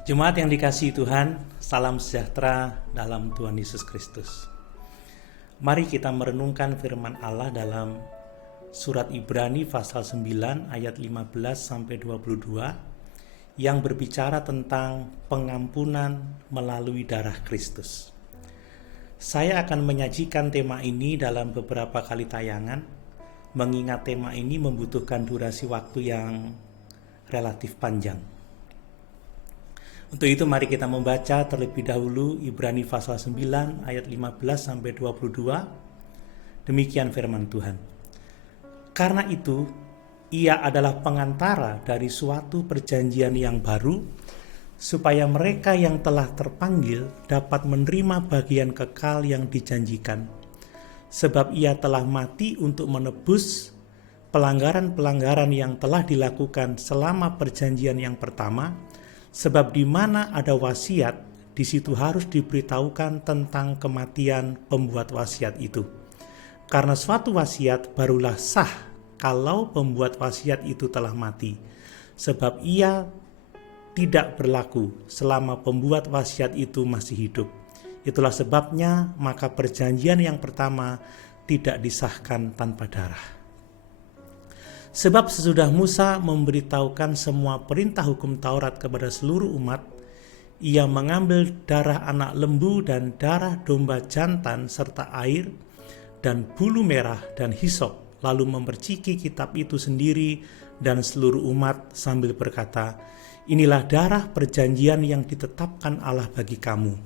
Jemaat yang dikasihi Tuhan, salam sejahtera dalam Tuhan Yesus Kristus. Mari kita merenungkan firman Allah dalam surat Ibrani pasal 9 ayat 15-22 yang berbicara tentang pengampunan melalui darah Kristus. Saya akan menyajikan tema ini dalam beberapa kali tayangan, mengingat tema ini membutuhkan durasi waktu yang relatif panjang. Untuk itu mari kita membaca terlebih dahulu Ibrani pasal 9 ayat 15-22. Demikian firman Tuhan. Karena itu, ia adalah pengantara dari suatu perjanjian yang baru, supaya mereka yang telah terpanggil dapat menerima bagian kekal yang dijanjikan. Sebab ia telah mati untuk menebus pelanggaran-pelanggaran yang telah dilakukan selama perjanjian yang pertama. Sebab di mana ada wasiat, di situ harus diberitahukan tentang kematian pembuat wasiat itu. Karena suatu wasiat barulah sah kalau pembuat wasiat itu telah mati. Sebab ia tidak berlaku selama pembuat wasiat itu masih hidup. Itulah sebabnya maka perjanjian yang pertama tidak disahkan tanpa darah. Sebab sesudah Musa memberitahukan semua perintah hukum Taurat kepada seluruh umat, ia mengambil darah anak lembu dan darah domba jantan serta air dan bulu merah dan hisop, lalu memerciki kitab itu sendiri dan seluruh umat sambil berkata, inilah darah perjanjian yang ditetapkan Allah bagi kamu.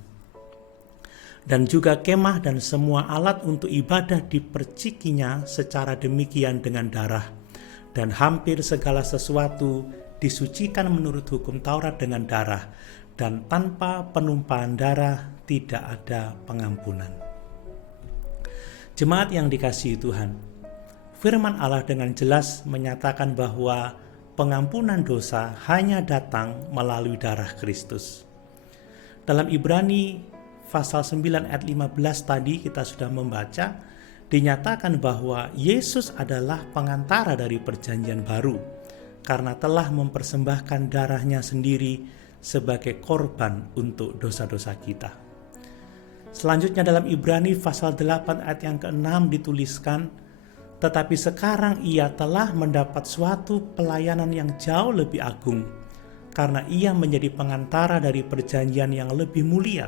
Dan juga kemah dan semua alat untuk ibadah dipercikinya secara demikian dengan darah. Dan hampir segala sesuatu disucikan menurut hukum Taurat dengan darah, dan tanpa penumpahan darah tidak ada pengampunan. Jemaat yang dikasihi Tuhan, firman Allah dengan jelas menyatakan bahwa pengampunan dosa hanya datang melalui darah Kristus. Dalam Ibrani pasal 9 ayat 15 tadi kita sudah membaca, dinyatakan bahwa Yesus adalah pengantara dari perjanjian baru karena telah mempersembahkan darahnya sendiri sebagai korban untuk dosa-dosa kita. Selanjutnya dalam Ibrani pasal 8 ayat yang ke-6 dituliskan, tetapi sekarang ia telah mendapat suatu pelayanan yang jauh lebih agung karena ia menjadi pengantara dari perjanjian yang lebih mulia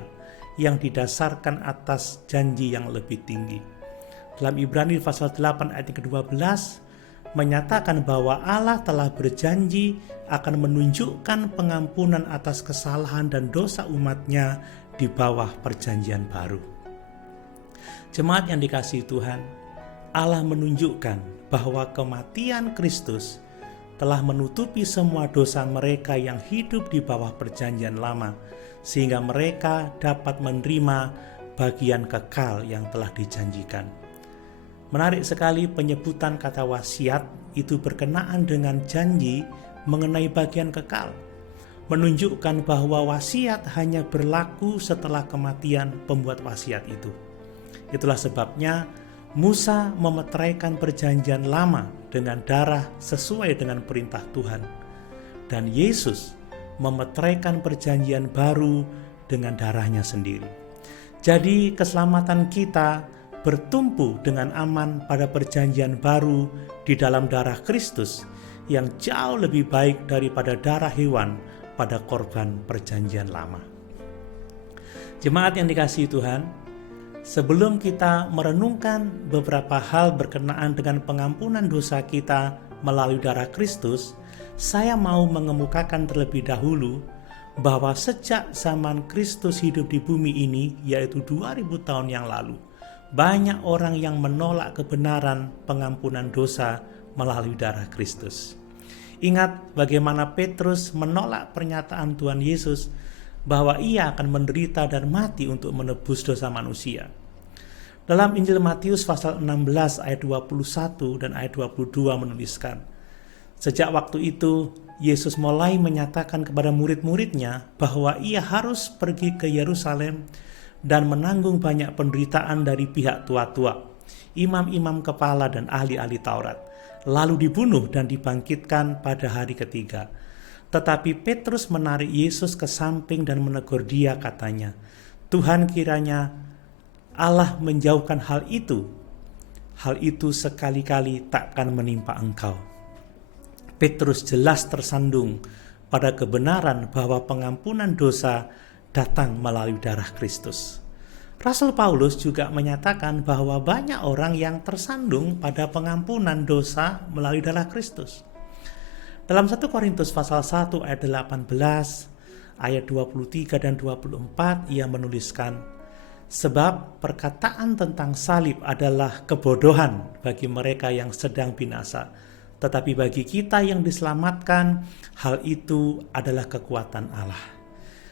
yang didasarkan atas janji yang lebih tinggi. Dalam Ibrani pasal 8 ayat ke-12 menyatakan bahwa Allah telah berjanji akan menunjukkan pengampunan atas kesalahan dan dosa umatnya di bawah perjanjian baru. Jemaat yang dikasihi Tuhan, Allah menunjukkan bahwa kematian Kristus telah menutupi semua dosa mereka yang hidup di bawah perjanjian lama, sehingga mereka dapat menerima bagian kekal yang telah dijanjikan. Menarik sekali penyebutan kata wasiat itu berkenaan dengan janji mengenai bagian kekal, menunjukkan bahwa wasiat hanya berlaku setelah kematian pembuat wasiat itu. Itulah sebabnya Musa memeteraikan perjanjian lama dengan darah sesuai dengan perintah Tuhan, dan Yesus memeteraikan perjanjian baru dengan darahnya sendiri. Jadi keselamatan kita bertumpu dengan aman pada perjanjian baru di dalam darah Kristus yang jauh lebih baik daripada darah hewan pada korban perjanjian lama. Jemaat yang dikasihi Tuhan, sebelum kita merenungkan beberapa hal berkenaan dengan pengampunan dosa kita melalui darah Kristus, saya mau mengemukakan terlebih dahulu bahwa sejak zaman Kristus hidup di bumi ini, yaitu 2000 tahun yang lalu, banyak orang yang menolak kebenaran pengampunan dosa melalui darah Kristus. Ingat bagaimana Petrus menolak pernyataan Tuhan Yesus bahwa ia akan menderita dan mati untuk menebus dosa manusia. Dalam Injil Matius pasal 16 ayat 21 dan ayat 22 menuliskan, sejak waktu itu Yesus mulai menyatakan kepada murid-muridnya bahwa ia harus pergi ke Yerusalem dan menanggung banyak penderitaan dari pihak tua-tua, imam-imam kepala dan ahli-ahli Taurat, lalu dibunuh dan dibangkitkan pada hari ketiga. Tetapi Petrus menarik Yesus ke samping dan menegur dia, katanya, "Tuhan, kiranya Allah menjauhkan hal itu. Hal itu sekali-kali takkan menimpa engkau." Petrus jelas tersandung pada kebenaran bahwa pengampunan dosa datang melalui darah Kristus. Rasul Paulus juga menyatakan bahwa banyak orang yang tersandung pada pengampunan dosa melalui darah Kristus. Dalam 1 Korintus pasal 1 ayat 18, ayat 23 dan 24, ia menuliskan, "Sebab perkataan tentang salib adalah kebodohan bagi mereka yang sedang binasa, tetapi bagi kita yang diselamatkan, hal itu adalah kekuatan Allah.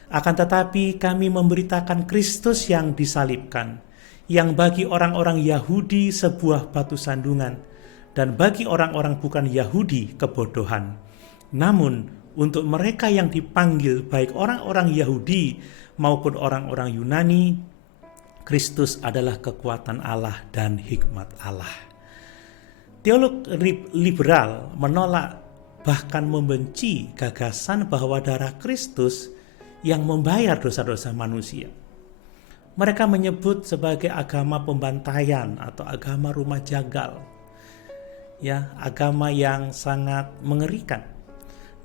Akan tetapi kami memberitakan Kristus yang disalibkan, yang bagi orang-orang Yahudi sebuah batu sandungan, dan bagi orang-orang bukan Yahudi kebodohan. Namun untuk mereka yang dipanggil, baik orang-orang Yahudi maupun orang-orang Yunani, Kristus adalah kekuatan Allah dan hikmat Allah." Teolog liberal menolak bahkan membenci gagasan bahwa darah Kristus yang membayar dosa-dosa manusia. Mereka menyebut sebagai agama pembantaian atau agama rumah jagal. Ya, agama yang sangat mengerikan.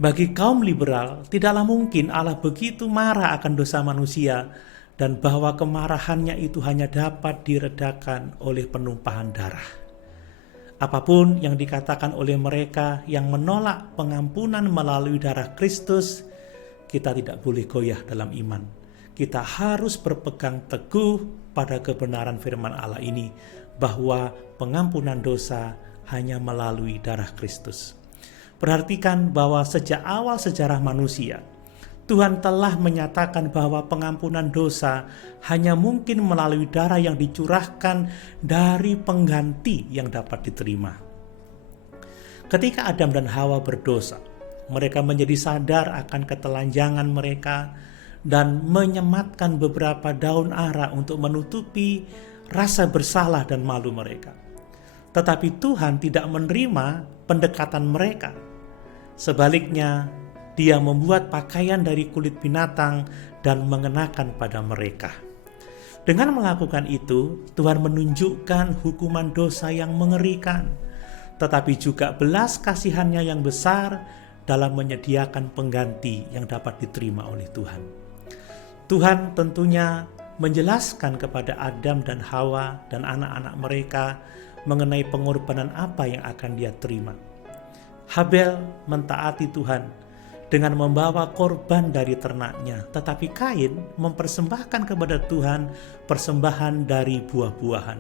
Bagi kaum liberal, tidaklah mungkin Allah begitu marah akan dosa manusia dan bahwa kemarahannya itu hanya dapat diredakan oleh penumpahan darah. Apapun yang dikatakan oleh mereka yang menolak pengampunan melalui darah Kristus, kita tidak boleh goyah dalam iman. Kita harus berpegang teguh pada kebenaran firman Allah ini, bahwa pengampunan dosa hanya melalui darah Kristus. Perhatikan bahwa sejak awal sejarah manusia, Tuhan telah menyatakan bahwa pengampunan dosa hanya mungkin melalui darah yang dicurahkan dari pengganti yang dapat diterima. Ketika Adam dan Hawa berdosa, mereka menjadi sadar akan ketelanjangan mereka dan menyematkan beberapa daun ara untuk menutupi rasa bersalah dan malu mereka. Tetapi Tuhan tidak menerima pendekatan mereka. Sebaliknya, Dia membuat pakaian dari kulit binatang dan mengenakan pada mereka. Dengan melakukan itu, Tuhan menunjukkan hukuman dosa yang mengerikan, tetapi juga belas kasihan-Nya yang besar dalam menyediakan pengganti yang dapat diterima oleh Tuhan. Tuhan tentunya menjelaskan kepada Adam dan Hawa dan anak-anak mereka mengenai pengorbanan apa yang akan Dia terima. Habel mentaati Tuhan dengan membawa korban dari ternaknya, tetapi Kain mempersembahkan kepada Tuhan persembahan dari buah-buahan.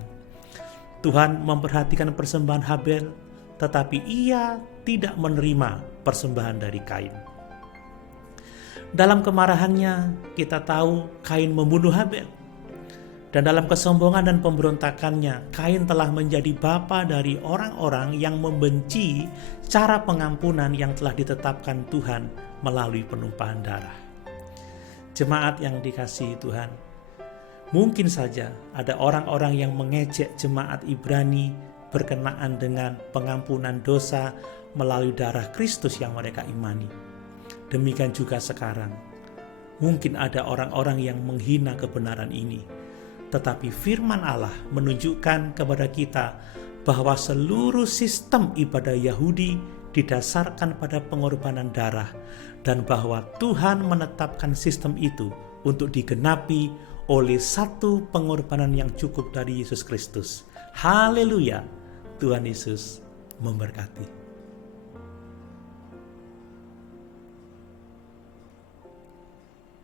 Tuhan memperhatikan persembahan Habel, tetapi ia tidak menerima persembahan dari Kain. Dalam kemarahannya, kita tahu Kain membunuh Habel. Dan dalam kesombongan dan pemberontakannya, Kain telah menjadi bapa dari orang-orang yang membenci cara pengampunan yang telah ditetapkan Tuhan melalui penumpahan darah. Jemaat yang dikasihi Tuhan, mungkin saja ada orang-orang yang mengejek jemaat Ibrani berkenaan dengan pengampunan dosa melalui darah Kristus yang mereka imani. Demikian juga sekarang, mungkin ada orang-orang yang menghina kebenaran ini. Tetapi firman Allah menunjukkan kepada kita bahwa seluruh sistem ibadah Yahudi didasarkan pada pengorbanan darah, dan bahwa Tuhan menetapkan sistem itu untuk digenapi oleh satu pengorbanan yang cukup dari Yesus Kristus. Haleluya! Tuhan Yesus memberkati.